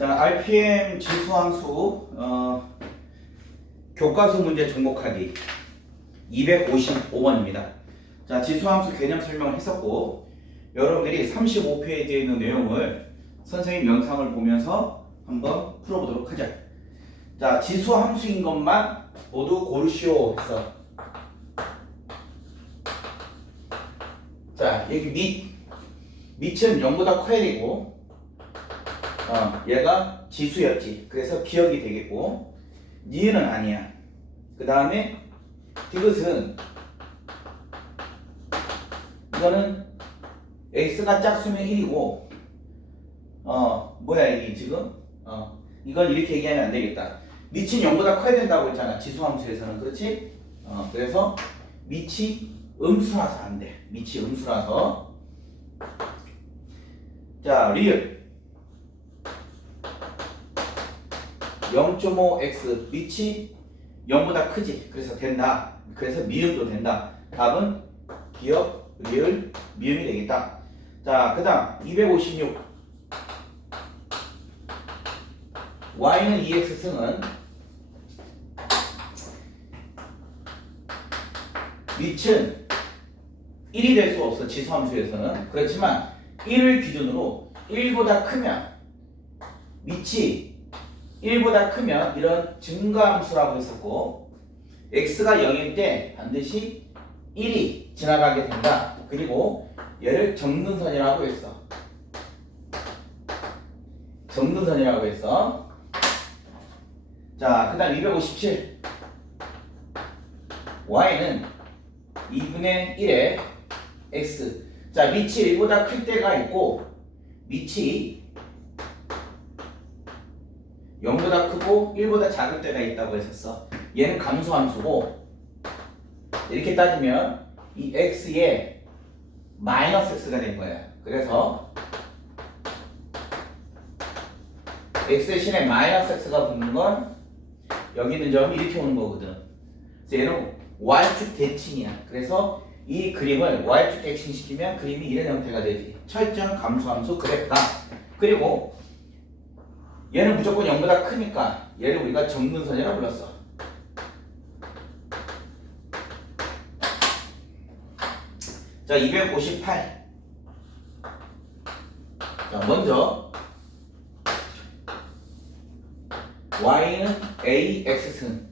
자, RPM 지수함수 교과서 문제 종목하기 255번입니다. 자, 지수함수 개념 설명을 했었고 여러분들이 35페이지에 있는 내용을 선생님 영상을 보면서 한번 풀어보도록 하자. 자, 지수함수인 것만 모두 고르시오 했어. 자, 여기 밑은 0보다 커야 되고 얘가 지수였지. 그래서 기억이 되겠고 니은은 아니야. 그 다음에 디귿은 이거는 x가 짝수면 1이고 뭐야 이게 지금 이건 이렇게 얘기하면 안 되겠다. 밑은 0보다 커야 된다고 했잖아. 지수함수에서는. 그렇지? 그래서 밑이 음수라서 안 돼. 밑이 음수라서. 자, 리을 0.5x 밑이 0보다 크지. 그래서 된다. 그래서 미음도 된다. 답은 기억, 리을, 미음이 되겠다. 자, 그 다음 256 y는 2x승은 밑은 1이 될 수 없어. 지수함수에서는. 그렇지만 1을 기준으로 1보다 크면 밑이 1보다 크면 이런 증가함수라고 했었고 x가 0일 때 반드시 1이 지나가게 된다. 그리고 얘를 정근선이라고 했어. 정근선이라고 했어. 자, 그 다음 257 y는 2분의 1의 x. 자, 밑이 1보다 클 때가 있고 밑이 0보다 크고 1보다 작을 때가 있다고 했었어. 얘는 감소함수고 이렇게 따지면 이 x에 마이너스 x가 된 거야. 그래서 x 대신에 마이너스 x가 붙는 건 여기 있는 점이 이렇게 오는 거거든. 그래서 얘는 y축 대칭이야. 그래서 이 그림을 y축 대칭시키면 그림이 이런 형태가 되지. 철저한 감소함수 그래프다. 그리고 얘는 무조건 0보다 크니까 얘를 우리가 정근선이라고 불렀어. 자, 258. 자, 먼저 y는 ax승.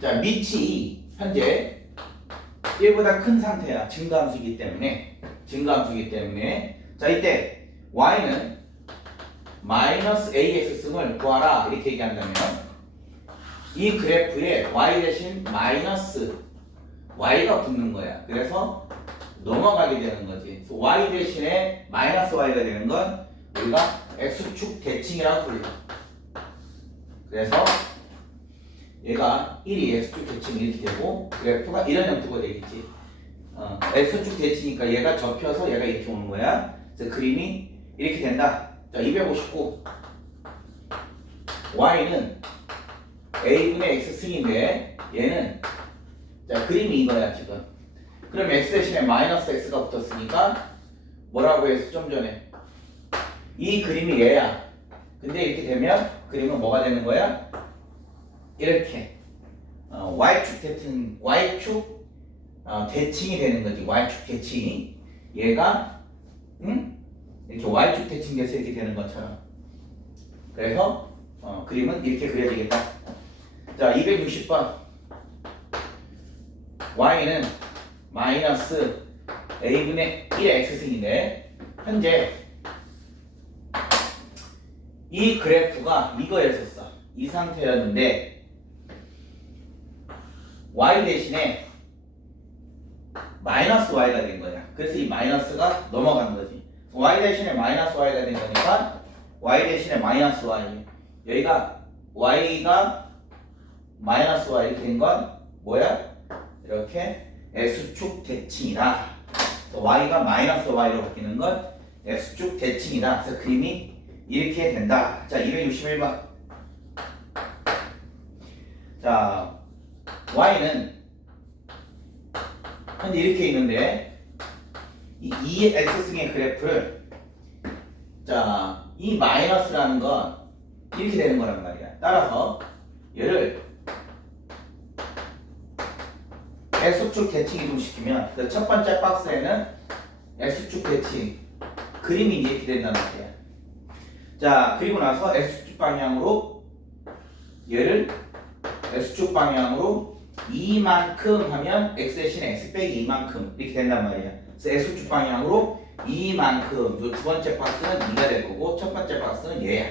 자, 밑이 현재 1보다 큰 상태야. 증가함수이기 때문에. 자, 이때 y는 마이너스 ax승을 구하라 이렇게 얘기한다면 이 그래프에 y 대신 마이너스 y가 붙는 거야. 그래서 넘어가게 되는 거지. 그래서 y 대신에 마이너스 y가 되는 건 우리가 x축 대칭이라고 불러. 그래서 얘가 1이 x축 대칭이 이렇게 되고 그래프가 이런 형태가 되겠지. x축 대칭이니까 얘가 접혀서 얘가 이렇게 오는 거야. 그래서 그림이 이렇게 된다. 자, 259 y는 a분의 x승인데 얘는 자, 그림이 이거야 지금. 그럼 x 대신에 마이너스 x가 붙었으니까 뭐라고 했어 좀 전에 이 그림이 얘야. 근데 이렇게 되면 그림은 뭐가 되는 거야? 이렇게 y축 대칭, y축 대칭이 되는 거지. y축 대칭. 얘가 이렇게 y축 대칭돼서 이렇게 되는 것처럼. 그래서 그림은 이렇게 그려지겠다. 자, 260번 y는 마이너스 a분의 1의 x승인데 현재 이 그래프가 이거였었어. 이 상태였는데 y 대신에 마이너스 y가 된 거야. 그래서 이 마이너스가 넘어간 거지. y 대신에 마이너스 y가 된 거니까 y 대신에 마이너스 y. 여기가 y가 마이너스 y 이렇게 된 건 뭐야? 이렇게 x축 대칭이다. y가 마이너스 y로 바뀌는 건 x축 대칭이다. 그래서 그림이 이렇게 된다. 자, 261번. 자, y는 현재 이렇게 있는데 이 2x승의 그래프를 자, 이 마이너스라는 건 이렇게 되는 거란 말이야. 따라서 얘를 X축 대칭 이동시키면 그 첫 번째 박스에는 X축 대칭 그림이 이렇게 된단 말이야. 자, 그리고 나서 X축 방향으로 얘를 X축 방향으로 이만큼 하면 X 대신에 X 빼기 이만큼 이렇게 된단 말이야. 그래서 X축 방향으로 이만큼 두 번째 박스는 2가 될 거고 첫 번째 박스는 얘야.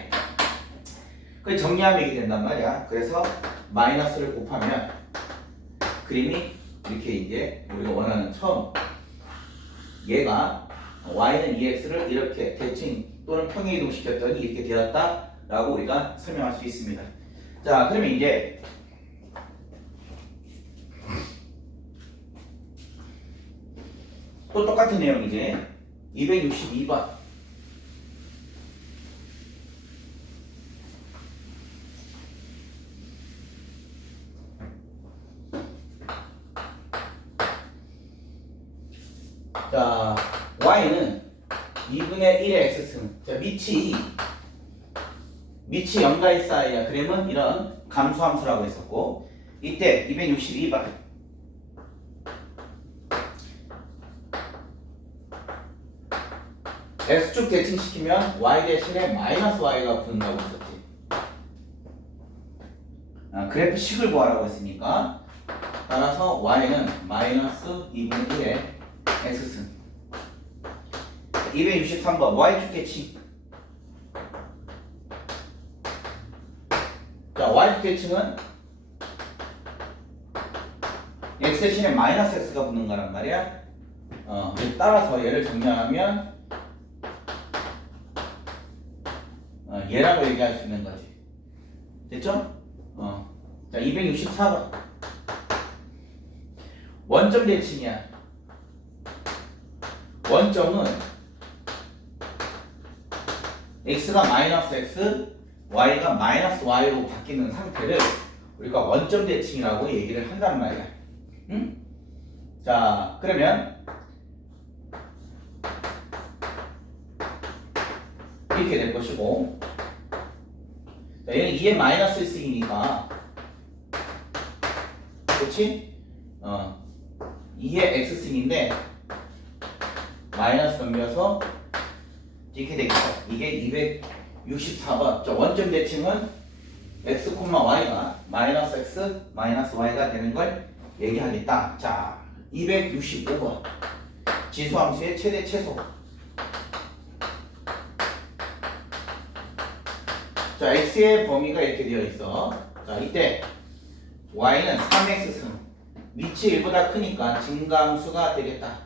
그 정리하면 이게 된단 말이야. 그래서 마이너스를 곱하면 그림이 이렇게 이제 우리가 원하는 처음 얘가 y는 2x를 이렇게 대칭 또는 평행 이동시켰더니 이렇게 되었다라고 우리가 설명할 수 있습니다. 자, 그러면 이제 또 똑같은 내용이지. 262번. 자, y는 2분의 1의 x승. 자, 밑이 0과 1 사이야. 그러면 이런 감수함수라고 했었고, 이때 262번. x축 대칭시키면 y 대신에 마이너스 y가 붙는다고 했었지. 그래프 식을 구하라고 했으니까 따라서 y는 마이너스 2분의 1의 x승. 263번 y축 대칭. 자, y축 대칭은 x 대신에 마이너스 x가 붙는 거란 말이야. 따라서 얘를 정리하면 얘라고 얘기할 수 있는 거지. 됐죠? 자, 264번 원점 대칭이야. 원점은 x가 마이너스 x, y가 마이너스 y로 바뀌는 상태를 우리가 원점 대칭이라고 얘기를 한단 말이야. 응? 자, 그러면 이렇게 될 것이고, 자, 얘는 2의 마이너스 1승이니까, 그렇지? 2의 x승인데 마이너스 넘겨서 이렇게 되겠다. 이게 264번. 자, 원점 대칭은 x, y가 마이너스 x, 마이너스 y가 되는 걸 얘기하겠다. 자, 265번. 지수함수의 최대 최소. 자, x의 범위가 이렇게 되어 있어. 자, 이때 y는 3x승. 밑이 1보다 크니까 증가함수가 되겠다.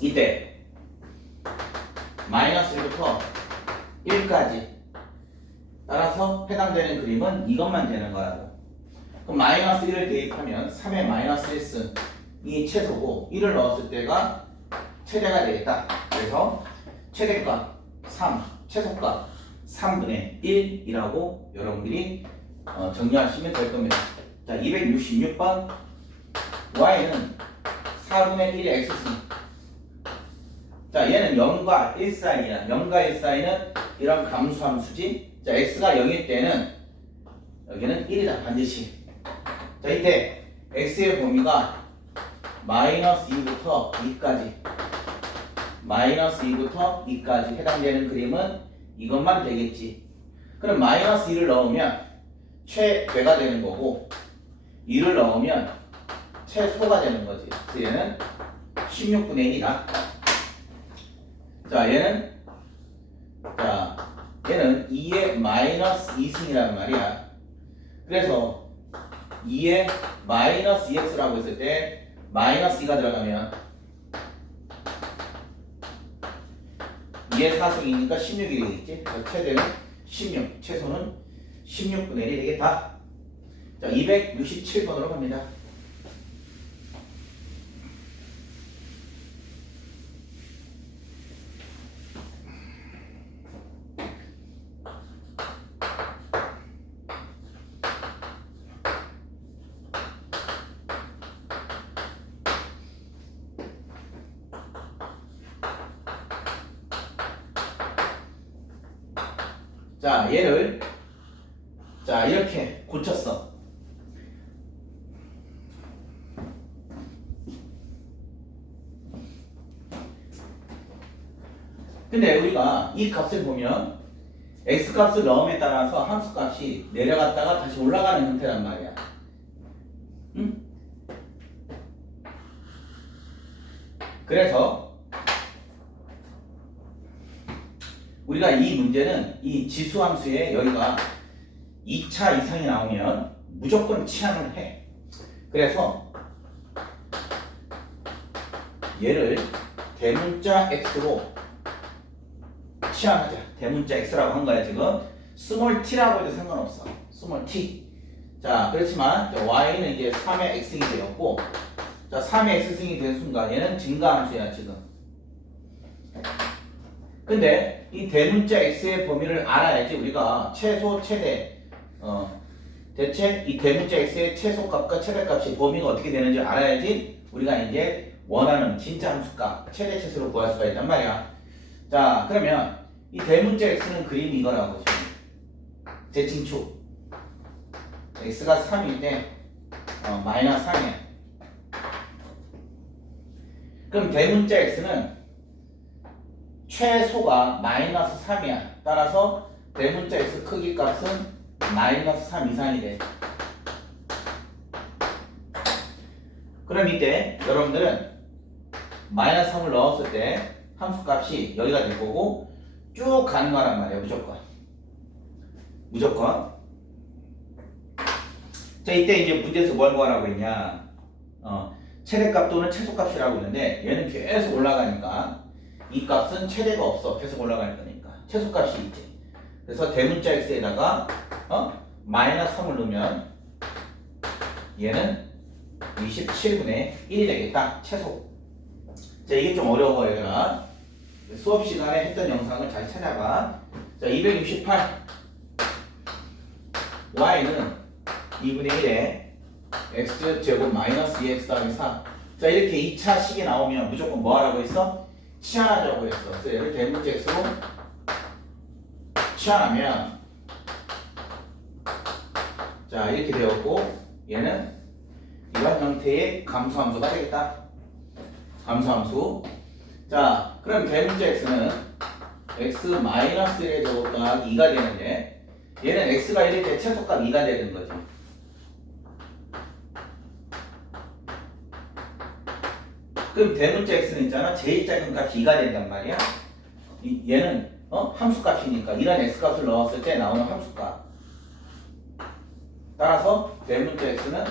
이때 마이너스 1부터 1까지 따라서 해당되는 그림은 이것만 되는 거라고. 그럼 마이너스 1을 대입하면 3의 마이너스 1승 이 최소고 1을 넣었을 때가 최대가 되겠다. 그래서 최대값 3, 최소값 3분의 1이라고 여러분들이 정리하시면 될 겁니다. 자, 266번 y는 4분의 1의 x승. 자, 얘는 0과 1 사이야. 0과 1 사이는 이런 감수함수지. 자, x가 0일 때는 여기는 1이다. 반드시. 자, 이때 x의 범위가 마이너스 2부터 2까지 마이너스 2부터 2까지 해당되는 그림은 이것만 되겠지. 그럼 마이너스 2를 넣으면 최대가 되는 거고 2를 넣으면 최소가 되는 거지. 그래서 얘는 16분의 1이다. 자, 얘는 2의 마이너스 2승이란 말이야. 그래서 2의 마이너스 2x라고 했을 때 마이너스 2가 들어가면 2의 4승이니까 16이 되겠지. 최대는 16, 최소는 16분의 1이 되겠다. 자, 267번으로 갑니다. 자, 얘를 자, 이렇게 고쳤어. 근데 우리가 이 값을 보면 x값을 넣음에 따라서 함수값이 내려갔다가 다시 올라가는 형태란 말이야. 응? 그래서 우리가 이 문제는 이 지수함수에 여기가 2차 이상이 나오면 무조건 치환을 해. 그래서 얘를 대문자 x로 치환하자. 대문자 x라고 한 거야 지금. 스몰 t라고 해도 상관없어. 스몰 t. 자, 그렇지만 y는 이제 3의 x승이 되었고, 자, 3의 x승이 된 순간 얘는 증가함수야 지금. 근데 이 대문자 x의 범위를 알아야지 우리가 최소, 최대, 대체 이 대문자 x의 최소값과 최대값이 범위가 어떻게 되는지 알아야지 우리가 이제 원하는 진짜 함수값 최대 최소를 구할 수가 있단 말이야. 자, 그러면 이 대문자 x는 그림이 이거라고 지금 대칭축 x가 3일 때 마이너스 3이야. 그럼 대문자 x는 최소가 마이너스 3이야. 따라서 대문자 x 크기 값은 마이너스 3 이상이 돼. 그럼 이때 여러분들은 마이너스 3을 넣었을 때 함수 값이 여기가 될 거고 쭉 가는 거란 말이야. 무조건. 자, 이때 이제 문제에서 뭘 구하라고 했냐. 최대값 또는 최소값이라고 했는데 얘는 계속 올라가니까 이 값은 최대가 없어. 계속 올라갈 거니까 최소값이 있지. 그래서 대문자 x에다가 마이너스 3을 넣으면 얘는 27분의 1이 되겠다. 최소. 자, 이게 좀 어려워 얘들아. 수업 시간에 했던 영상을 잘 찾아봐. 자, 268 y는 2분의 1에 x제곱 마이너스 2x 더하기 4. 자, 이렇게 2차 식이 나오면 무조건 뭐 하라고 했어? 치환하자고 했어. 그래서 얘를 대문자 x로 치환하면 자, 이렇게 되었고 얘는 이런 형태의 감소함수가 되겠다. 감소함수. 자, 그럼 대문자 x는 x 마이너스 1의 제곱 더하기 2가 되는데 얘는 x가 1일 때 최소값 2가 되는 거지. 그럼 대문자 x는 있잖아. 제일 작은 값이 2가 된단 말이야. 얘는 함수값이니까 이런 x값을 넣었을 때 나오는 함수값. 따라서 대문자 x는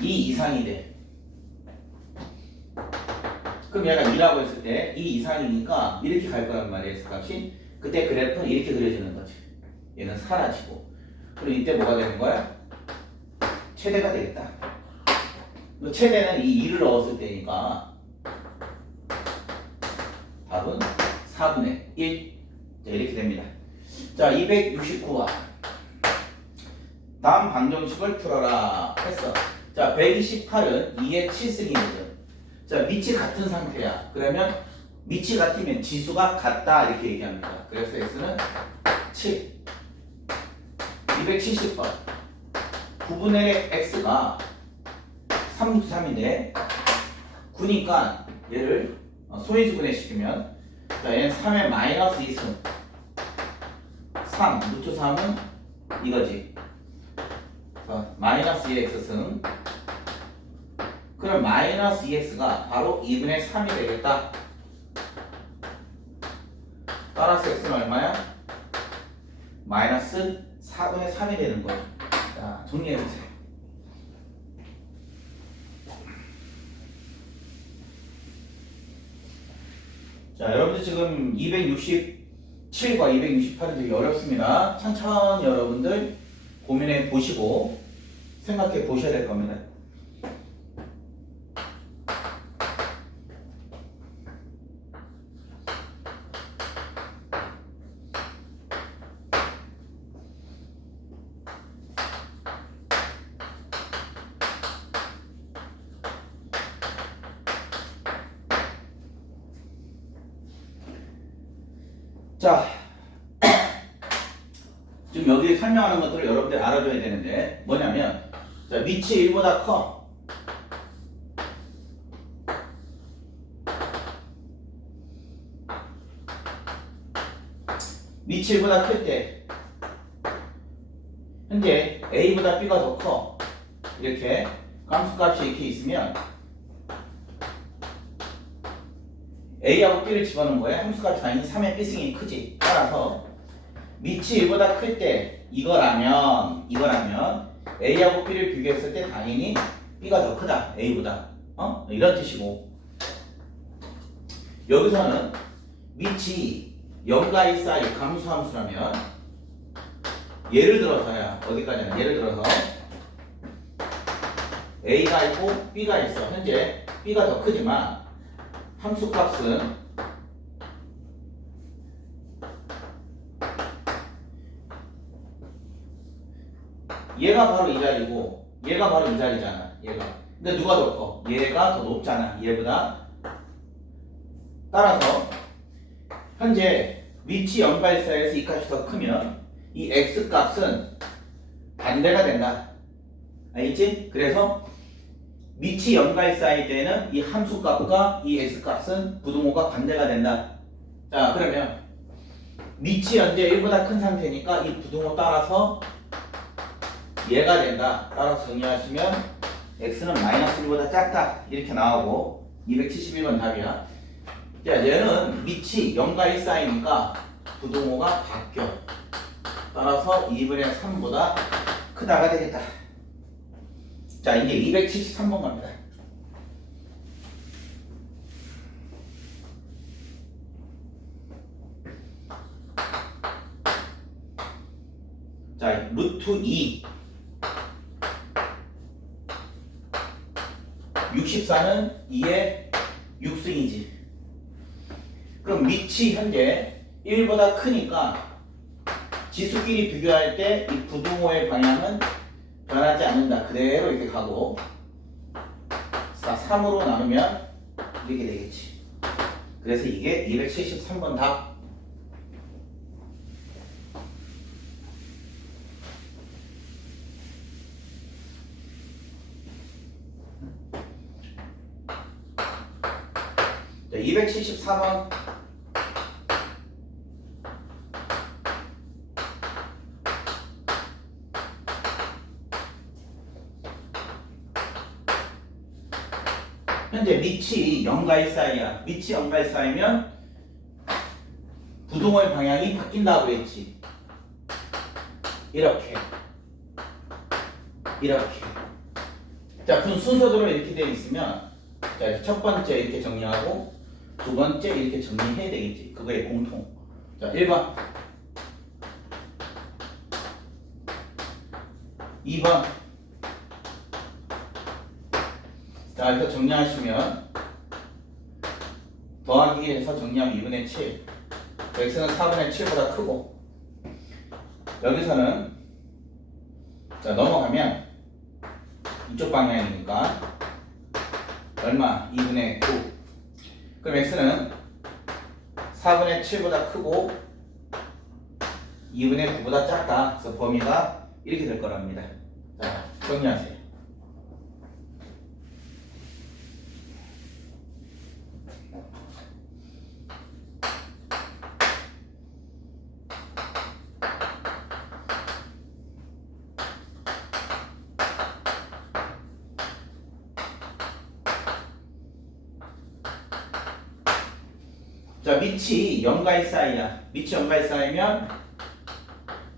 2 이상이 돼. 그럼 얘가 2라고 했을 때 2 이상이니까 이렇게 갈 거란 말이야. x값이. 그때 그래프는 이렇게 그려지는 거지. 얘는 사라지고. 그럼 이때 뭐가 되는 거야? 최대가 되겠다. 최대는 이 2를 넣었을 때니까 답은 4분의 1. 자, 이렇게 됩니다. 자, 269화 다음 방정식을 풀어라 했어. 자, 128은 2의 7승이거든. 자, 밑이 같은 상태야. 그러면 밑이 같으면 지수가 같다 이렇게 얘기합니다. 그래서 x는 7. 270번 9분의 x가 3루트 3인데 9니까 얘를 소인수분해 시키면 자, 얘는 3의 마이너스 2승 3 루트 3은 이거지. 마이너스 2x승. 그럼 마이너스 2x가 바로 2분의 3이 되겠다. 따라서 x는 얼마야? 마이너스 4분의 3이 되는 거죠. 자, 정리해보세요. 자, 여러분들 지금 267과 268은 되게 어렵습니다. 천천히 여러분들 고민해 보시고 생각해 보셔야 될 겁니다. 자, 지금 여기 설명하는 것들을 여러분들이 알아줘야 되는데 뭐냐면 자, 밑이 1보다 커. 밑이 1보다 클 때 현재 A보다 B가 더 커. 이렇게 함수값이 이렇게 있으면 A하고 B를 집어넣은 거에 함수값이 당연히 3의 B승이 크지. 따라서 밑이 1보다 클 때 이거라면 A하고 B를 비교했을 때 당연히 B가 더 크다. A보다. 이런 뜻이고 여기서는 밑이 0과 1 사이 함수라면 예를 들어서야 어디까지나 예를 들어서 A가 있고 B가 있어. 현재 B가 더 크지만 함수값은 얘가 바로 이 자리고 얘가 바로 이 자리잖아. 얘가. 근데 누가 더 커? 얘가 더 높잖아. 얘보다. 따라서 현재 위치 0발사에서 이 값이 더 크면 이 x값은 반대가 된다. 알겠지? 그래서 밑이 0과 1 사이 때는 이 함수값과 이 x값은 부등호가 반대가 된다. 자, 그러면 밑이 현재 1보다 큰 상태니까 이 부등호 따라서 얘가 된다. 따라서 정리하시면 x는 마이너스 1보다 작다. 이렇게 나오고 271번 답이야. 자, 얘는 밑이 0과 1 사이니까 부등호가 바뀌어. 따라서 2분의 3보다 크다가 되겠다. 자, 이제 273번 갑니다. 자, 루트 2 64는 2의 6승이지. 그럼 밑이 현재 1보다 크니까 지수끼리 비교할 때 이 부등호의 방향은 변하지 않는다. 그대로 이렇게 가고 3으로 나누면 이렇게 되겠지. 그래서 이게 273번 답. 자, 274번. 현재 밑이 0과 1 사이야. 밑이 0과 1 사이면 부등호의 방향이 바뀐다고 했지. 이렇게. 자, 그럼 순서대로 이렇게 되어 있으면 자, 첫 번째 이렇게 정리하고 두 번째 이렇게 정리해야 되겠지. 그거의 공통. 자, 1번 2번. 자, 이거 정리하시면 더하기 해서 정리하면 2분의 7. x는 4분의 7보다 크고 여기서는 자, 넘어가면 이쪽 방향이니까 얼마? 2분의 9. 그럼 x는 4분의 7보다 크고 2분의 9보다 작다. 그래서 범위가 이렇게 될 거랍니다. 자, 정리하세요. 자, 밑이 0과 1 사이야. 밑이 0과 1 사이면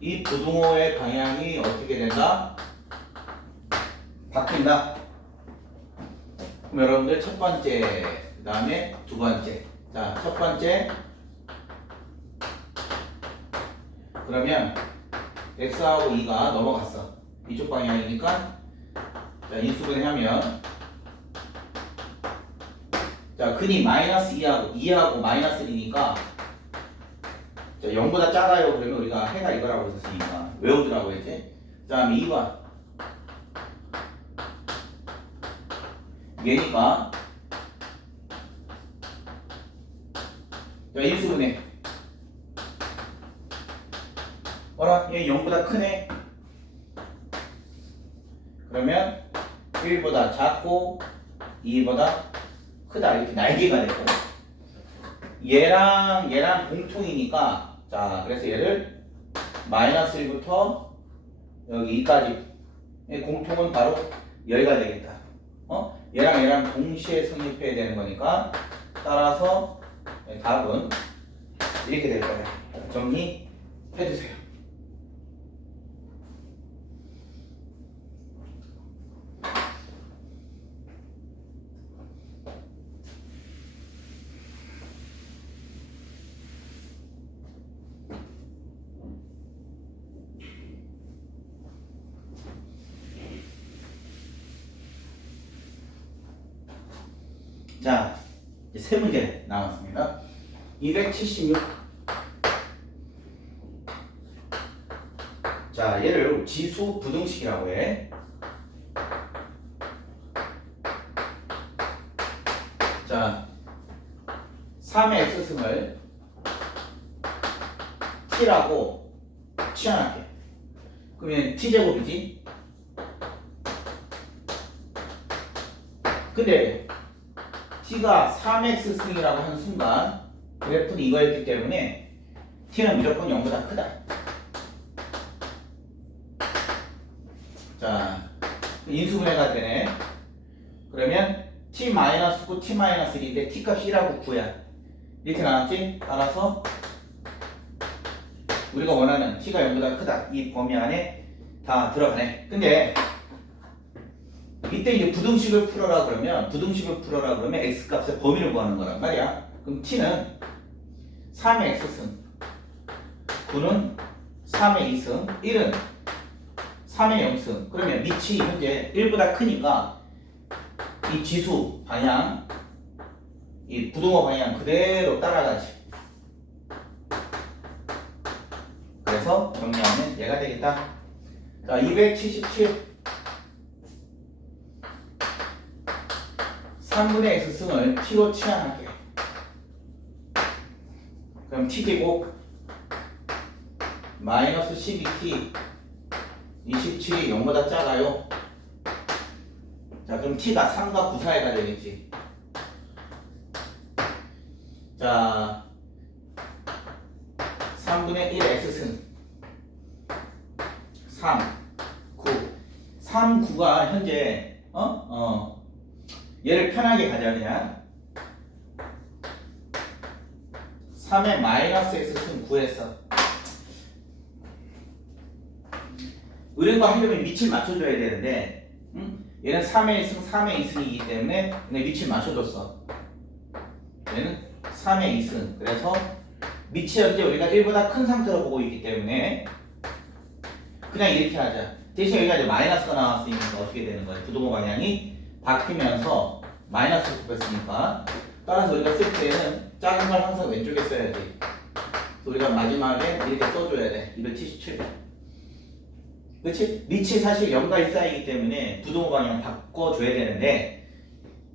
이 부등호의 방향이 어떻게 된다? 바뀐다. 그럼 여러분들 첫 번째, 그 다음에 두 번째. 자, 첫 번째. 그러면 x하고 2가 넘어갔어. 이쪽 방향이니까 자, 인수분해하면 자, 근이 마이너스 2하고 마이너스 1이니까 자, 0보다 작아요. 그러면 우리가 해가 이거라고 했었으니까 외우더라고 했지. 그 다음에 2번 얘니까 자, 인수분해 어라 얘 0보다 크네. 그러면 1보다 작고 2보다 크다 이렇게 날개가 되고 얘랑 공통이니까 자 그래서 얘를 마이너스 1부터 여기 2까지 공통은 바로 여기가 되겠다. 얘랑 동시에 성립해야 되는 거니까 따라서 답은 이렇게 될 거예요. 정리해 주세요. 자, 이제 세 문제 남았습니다. 276. 자, 얘를 지수 부등식이라고 해. 자, 3의 x승을 t라고 치환할게. 그러면 t제곱이지? 근데 t가 3x승이라고 한 순간 그래프는 이거였기 때문에 t는 무조건 0보다 크다. 자, 인수분해가 되네. 그러면 t-9, t-1인데 t 값이 1하고 9야. 이렇게 나왔지? 따라서 우리가 원하는 t가 0보다 크다. 이 범위 안에 다 들어가네. 근데 이때 이제 부등식을 풀어라 그러면 x 값의 범위를 구하는 거란 말이야. 그럼 t는 3의 x승, 9는 3의 2승, 1은 3의 0승. 그러면 밑이 현재 1보다 크니까 이 지수 방향, 이 부등호 방향 그대로 따라가지. 그래서 정리하면 얘가 되겠다. 자, 277. 3분의 x승을 t로 치환할게요. 그럼 t제곱 마이너스 12t 27이 0보다 작아요. 자, 그럼 t가 3과 9 사이가 되겠지. 자, 3분의 1 x승 3, 9 3, 9가 현재 얘를 편하게 가자. 그냥 3의 마이너스 x승 구했어. 은행과 하려면 밑을 맞춰줘야 되는데 얘는 3의 1승, 3의 2승이기 때문에 그냥 밑을 맞춰줬어. 얘는 3의 2승. 그래서 밑이 현재 우리가 1보다 큰 상태로 보고 있기 때문에 그냥 이렇게 하자. 대신 여기가 이제 마이너스가 나왔으니까 어떻게 되는 거야? 부동호 방향이 바뀌면서 마이너스 곱했으니까 따라서 우리가 쓸 때는 작은 걸 항상 왼쪽에 써야지. 우리가 마지막에 이렇게 써줘야 돼. 277. 그치? 밑이 사실 0과 1 사이이기 때문에 부동호 방향 바꿔줘야 되는데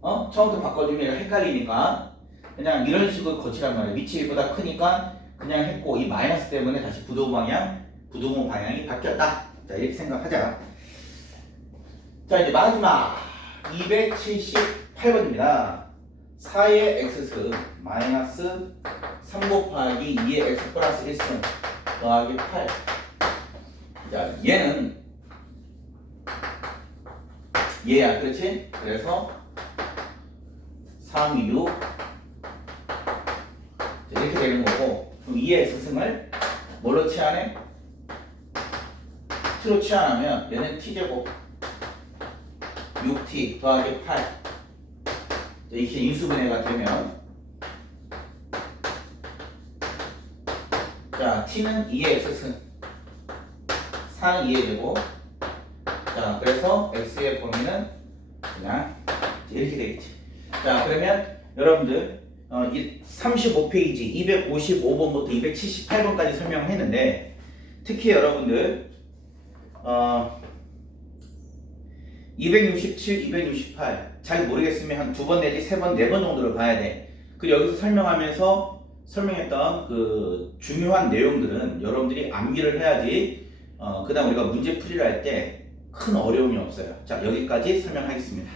처음부터 바꿔주면 얘가 헷갈리니까 그냥 이런 식으로 거치란 말이야. 밑이 1보다 크니까 그냥 했고 이 마이너스 때문에 다시 부동호 방향이 바뀌었다. 자, 이렇게 생각하자. 자, 이제 마지막 278번입니다. 4의 x승 마이너스 3 곱하기 2의 x 플러스 1승 더하기 8. 자, 얘는 얘야, 그렇지? 그래서 3, 6 이렇게 되는 거고, 그럼 2의 x승을 뭘로 치환해? t로 치환하면 얘는 t제곱 6t 더하기 8. 이렇게 인수분해가 되면 자, t는 2의 x승 4는 2의 제곱. 자, 그래서 x의 범위는 그냥 이렇게 되겠지. 자, 그러면 여러분들 35페이지 255번부터 278번까지 설명을 했는데 특히 여러분들 267, 268 잘 모르겠으면 한 2번 내지 3번, 4번 정도를 봐야 돼. 그리고 여기서 설명하면서 설명했던 그 중요한 내용들은 여러분들이 암기를 해야지 그다음 우리가 문제 풀이를 할 때 큰 어려움이 없어요. 자, 여기까지 설명하겠습니다.